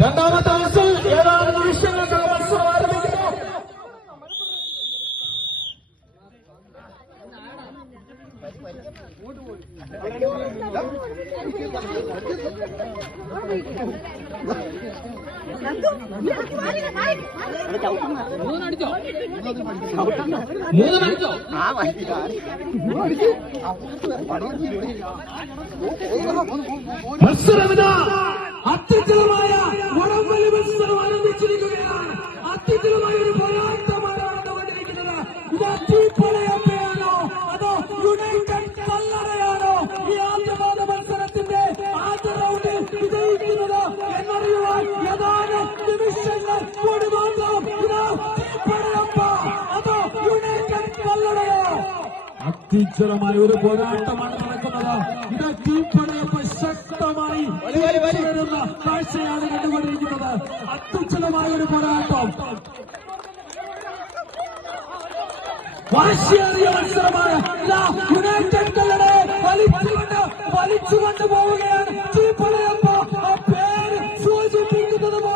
രണ്ടാമത്തെ മത്സരം ഏതാനും നിമിഷങ്ങൾക്കകം മത്സരം ആരംഭിക്കുന്നു. മൂന്ന് മണിക്കോ മത്സരമിതാ അത്യുത്തരമായ മത്സരം ആരംഭിച്ചിരിക്കുകയാണ് അത്യുത്തരമായ ഒരു പോരാട്ടമാണ് നടന്നുകൊണ്ടിരിക്കുന്നത് ഇത് അത്തിപ്പടയപ്പയാണോ അതോ യുണൈറ്റഡ് കല്ലറയാണോ? ഈ ആദ്യപാദ മത്സരത്തിന്റെ ആദ്യ റൗണ്ടിൽ വിജയിക്കുന്നത് എന്നറിയുവാൻ നിമിഷങ്ങൾ ടീച്ചറുമായി ഒരു പോരാട്ടമാണ് നടക്കുന്നത്. ഇത് കീപ്പടയപ്പ് ശക്തമായി കാഴ്ചയാണ് കണ്ടുകൊണ്ടിരിക്കുന്നത്. അത്യുച്ചതമായ ഒരു പോരാട്ടം. വാശിയേറിയ മത്സരമായ യുണൈറ്റഡ് വലിച്ചുകൊണ്ട് വലിച്ചുകൊണ്ട് പോവുകയാണ്. ആ പേര് സൂചിപ്പിക്കുന്നത് പോലെ